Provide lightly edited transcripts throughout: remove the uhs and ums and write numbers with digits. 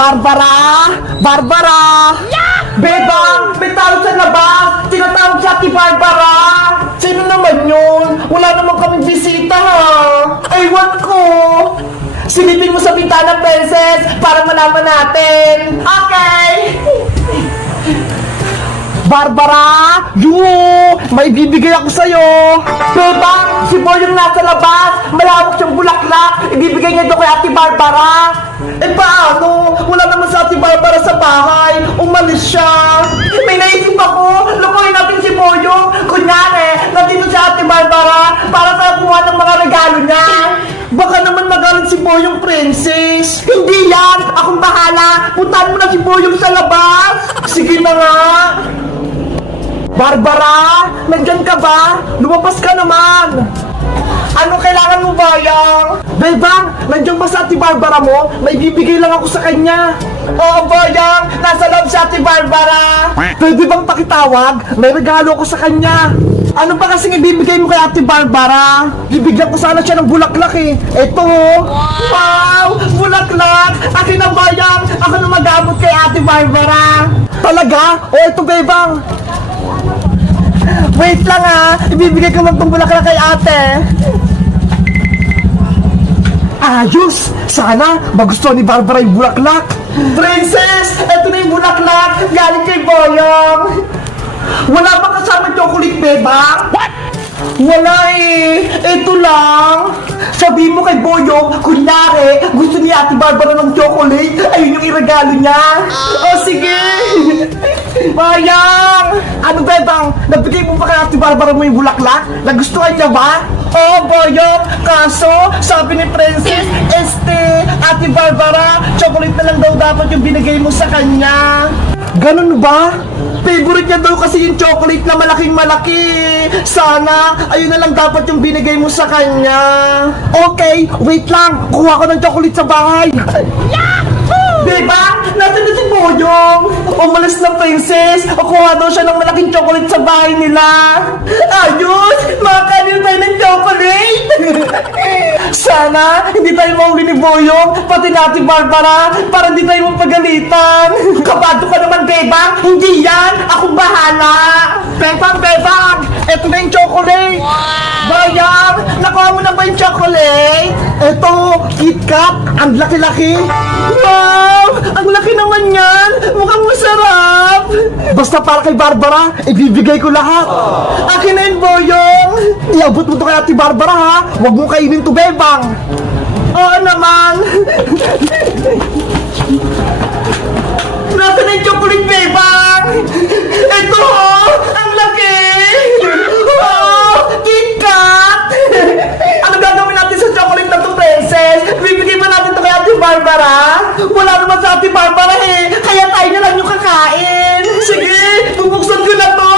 Barbara! Barbara! Bebang! May tao sa labas! Tinatawag si Ate Barbara! Sino naman yun? Wala naman kaming bisita ha! Ewan ko! Silipin mo sa bintana, princess, para malaman natin! Okay! Barbara! May bibigay ako sa'yo! Bebang! Si Boy yung nasa labas! Malawak siyang bulaklak! Ibibigay niya doon kay Ate Barbara! Eh paano? Wala naman sa Ate Barbara sa bahay! Umalis siya! May naisip ako! Lukuhin natin si Boyong! Kunyari, nandito si Ate Barbara para sa kuha ng mga regalo niya! Baka naman magaling si Boyong, princess! Hindi yan! Akong bahala! Puntahan mo na si Boyong sa labas! Sige na nga! Barbara! Nandyan ka ba? Lumabas ka naman! Ano kailangan mo, Bayang? Bebang! Nandiyan ba sa Ate Barbara mo? May bibigay lang ako sa kanya! Oo, Bayang! Nasa loob sa Ate Barbara! Pwede bang pakitawag? May regalo ako sa kanya! Ano ba kasing ibibigay mo kay Ate Barbara? Bibigyan ko sana siya ng bulaklak eh! Eto! Wow! Bulaklak! Akin ang Bayang! Ako na mag-abot kay Ate Barbara! Talaga? O eto, Bebang! Wait lang ha! Ibibigay ko lang itong bulaklak kay ate! Ayos! Sana magustuhan ni Barbara yung bulaklak! Princess! Ito na yung bulaklak! Galing kay Boyong! Wala ba kasama chocolate, Bebang? What? Wala eh! Ito lang! Sabi mo kay Boyong, kunyari, gusto ni Ate Barbara ng chocolate, ayun yung iregalo niya! Oh, sige! Bayang! Ano, Bebang? Nabigay mo pa kay Ate Barbara mo yung bulaklak? Nagustuhan niya ba? Oo, Boyong! Kaso, sabi ni Princess, Ate Barbara, chocolate na lang daw dapat yung binigay mo sa kanya. Ganun ba? Favorite niya daw kasi yung chocolate na malaking malaki. Sana, ayun na lang dapat yung binigay mo sa kanya. Okay, wait lang. Kuha ko ng chocolate sa bahay. Diba? Nasaan na si Boyong? Umalis na, princess. Kuha daw siya ng malaking chocolate sa bahay nila. Ayos! Makakanin tayo ng chocolate! Sana, hindi tayo mahuli ni Boyong, pati natin Barbara, para hindi tayo mapagalitan. Kapado ka naman, Bebang. Hindi yan. Akong bahala. Bebang! Eto na yung chocolate. Bayang! Nakuha mo na ba yung chocolate? Eto, KitKat. Ang laki-laki. Wow! Ang laki naman yan! Mukhang masarap! Basta para kay Barbara, ibibigay ko lahat. Akin na yun, Boyong! Iabot mo to kay Ate Barbara, ha? Huwag mo kainin to, Bebang! Oo naman! Nasaan na yung chocolate, Bebang? Ito, ang laki! Oh, KitKat! Ano gagawin natin sa chocolate na to, princess? Bibigay ba natin to kay Ate Barbara? Wala naman sa Ate Barbara eh! Kaya tayo na lang yung kakain! Sige! Bubuksan ko na to!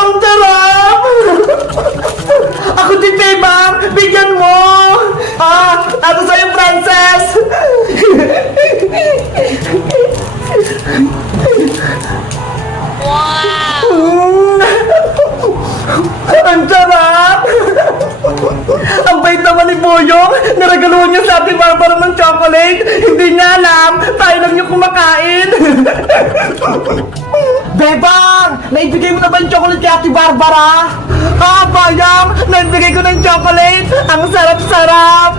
Ang sarap! Ako din, Bebang! Bigyan mo! Ano sa'yo, princess? Ang sarap! Ang bait naman ni Boyong! Naragaluhan niya sa Ate Barbara ng chocolate! Hindi niya alam! Tayo lang yung kumakain! Bebang! Naibigay mo na ba yung chocolate kay Ate Barbara? Bayang! Naibigay ko ng chocolate! Ang sarap-sarap!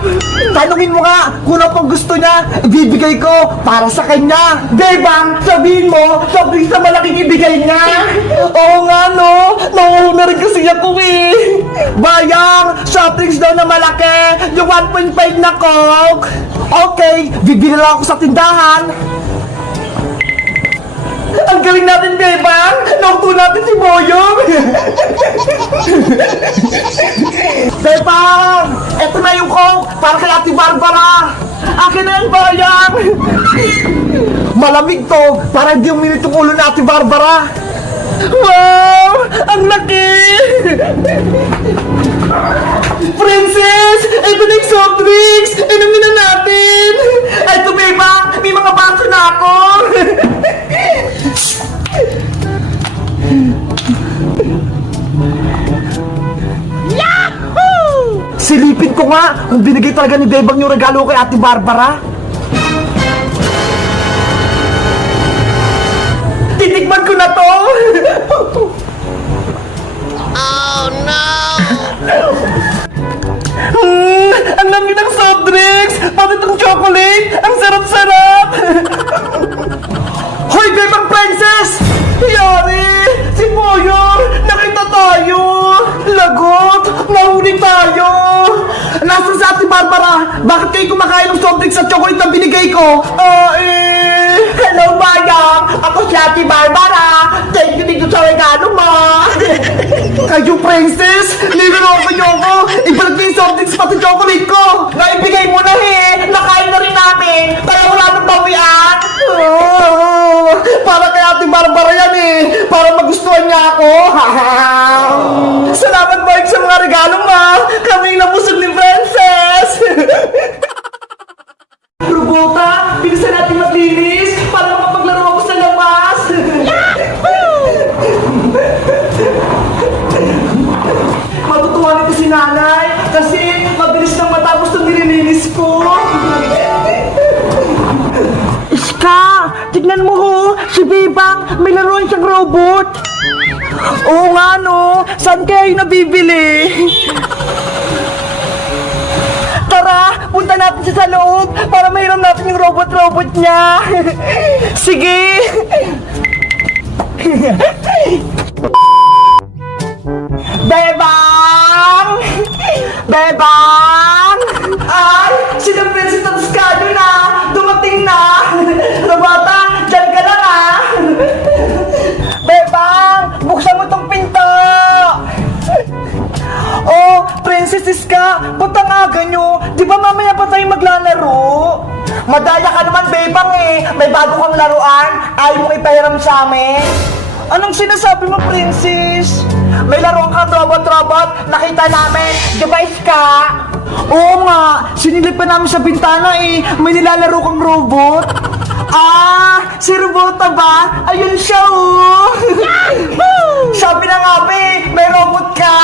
Tanungin mo nga kung ano pang gusto niya, ibibigay ko para sa kanya! Bebang! Sabihin mo, sabihin sa malaking ibigay niya! Oo nga no! Nauuna rin kasi ako eh! Bayang! Soft drinks daw na malaki! Yung 1.5 na Coke! Okay, bibili lang ako sa tindahan! Ang galing natin, Bebang! Nauto natin si Boyong! Bebang! Eto na yung Coke para kay Ate Barbara! Akin na yung Bayang! Malamig to para hindi uminit yung ulo na Ate Barbara! Wow! Ang laki! Princess! Ito na yung soft drinks! Inumin na natin! Ito, Bebang! May mga baso na ako! Silipin ko nga kung binigay talaga ni Bebang yung regalo kay Ate Barbara. Titikman ko na to! Ang lamig ng soft drinks! Pati itong chocolate! Ang sarap-sarap! Hoy, Bebang Princess! Yari! Si Boyo! Nakita tayo! Lagot! Nahuli tayo! Nasaan sa Ate Barbara? Bakit kayo kumakain ng soft drinks at chocolate na binigay ko? Hello, Bayang! Ako si Ate Barbara! Thank you dito sa regalo mo! Kayo, Princess! Niloloko niyo ako! Ibalik niyo yung soft drinks pati chocolate ko! Naibigay mo na Nakain na rin namin! Kaya wala nang bawian! Para kay Ate Barbara yan Para magustuhan niya ako! Salamat, Mike, sa mga regalo mo! Kaming nabusog ni Princess! Robota, bilisan natin maglinis para makapaglaro ako sa labas! Matutuwa nito si nanay kasi mabilis nang matapos itong nililinis ko. Iska, tignan mo si Bebang may laruan siyang robot. Oo nga no, saan kaya yung nabibili? Tara, punta natin siya sa loob para mahiram natin yung robot-robot niya. Sige! Bebang! Bebang! Ay! Sino Princess Toscano na! Dumating na! Robota, dyan ka lang Bebang! Buksan mo tong pinto! Oh, Princess Iska, ba't ang aga nyo? Di ba mamaya pa tayo maglalaro? Madaya ka naman, Bebang May bago kang laruan. Ayaw mong ipahiram sa amin. Anong sinasabi mo, Princess? May laruan kang robot-robot. Nakita namin. Di ba, Iska? Oo nga. Sinilip pa namin sa bintana May nilalaro kang robot. Si Robota ba? Ayun siya Sabi na nga may robot ka.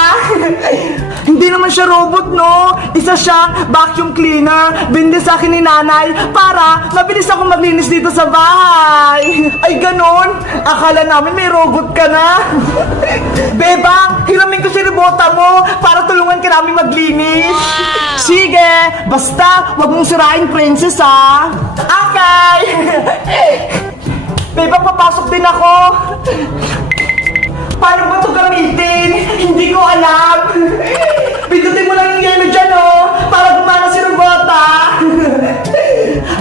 Hindi naman siya robot, no? Isa siyang vacuum cleaner. Binili sa akin ni nanay para mabilis ako maglinis dito sa bahay. Ay, ganon? Akala namin may robot ka na. Bebang, hiramin ko si Robota mo para tulungan ka namin maglinis. Sige, basta wag mong sirain, Princess, Okay. Bebang, papasok din ako. Paano ba ito gamitin? Hindi ko alam. Pindutin mo lang yung yellow dyan, para gumana si Robota.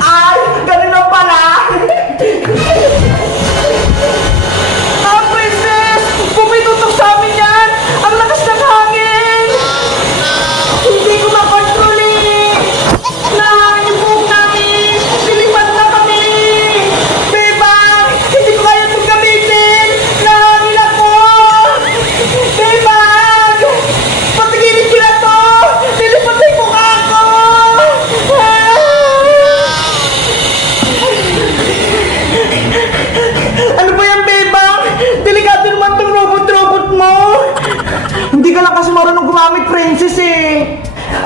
Ay, ganun lang pala. Princess! Pumitutok sa amin yan! Ang lakas ng hangin! Hindi ko makontrol Nahangin yung buhok namin! Nilipad na kami! Bebang! Hindi ko kaya itong gamitin! Nahangin ako! Bebang! Patigilin ko na to! Nilipad na yung mukha ko! Ano ba yan, Bebang? Delikado naman tong robot-robot mo! Hindi ka lang kasi marunong gumamit, Princess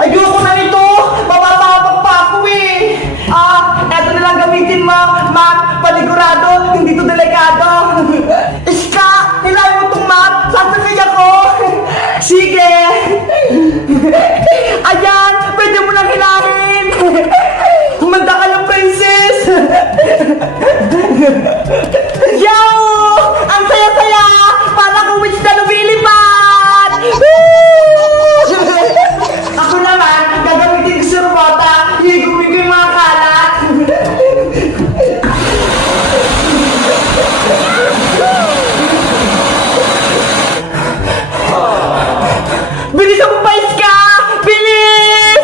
Ayoko na nito! Mapapahabang pa ako eto na lang gamitin mo, ma'am. Panigurado, hindi to delikado. Iska, nilayo mo tong ma'am. Sasakay ako. Sige. Ayan, pwede mo nang hilahin. Humanda ka lang, Princess. Yo! Ang saya-saya! Para kung witch na lumilipad! Ako naman, gagamitin ko si Robota. Higumin ko yung mga kalat. Bilis ako pa, Iska! Bilis!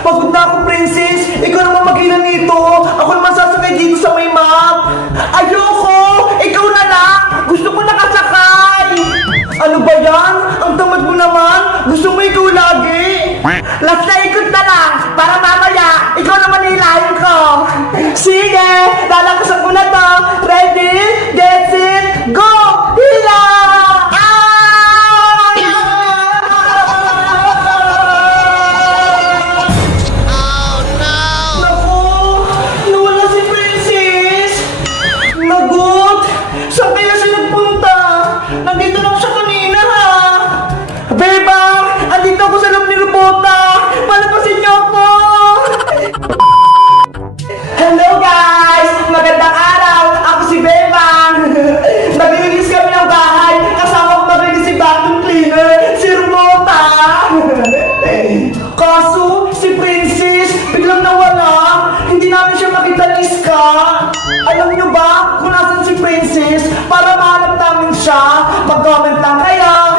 Pagod na ako, Princess. Ikaw naman mag-ilan nito. Ako naman sasakay dito sa may map. Ayoko! Ikaw na lang! Gusto ko nakasakay! Ano ba yan? Ang tamad mo naman! Gusto mo ikaw lagi? Last na ikot na lang! Para mamaya, ikaw naman hilahin ko! Sige! Lalakasan ko na to! Ready? Get it? Go! Hila! lagot! Saan kaya siya nagpunta? Nandito lang siya kanina ha! Bebang! Andito ako sa loob ni Robota! Palapasin niyo ako! Hello guys! Magandang araw! Ako si Bebang! Naglilinis kami ng bahay! Kasama ko naglilinis si vacuum cleaner! Si Robota! Kaso, si Princess, biglang nawala. Hindi namin siya makita liska. Alam nyo ba kung nasan si Princess? Para mahanap namin siya, mag-comment lang kayo.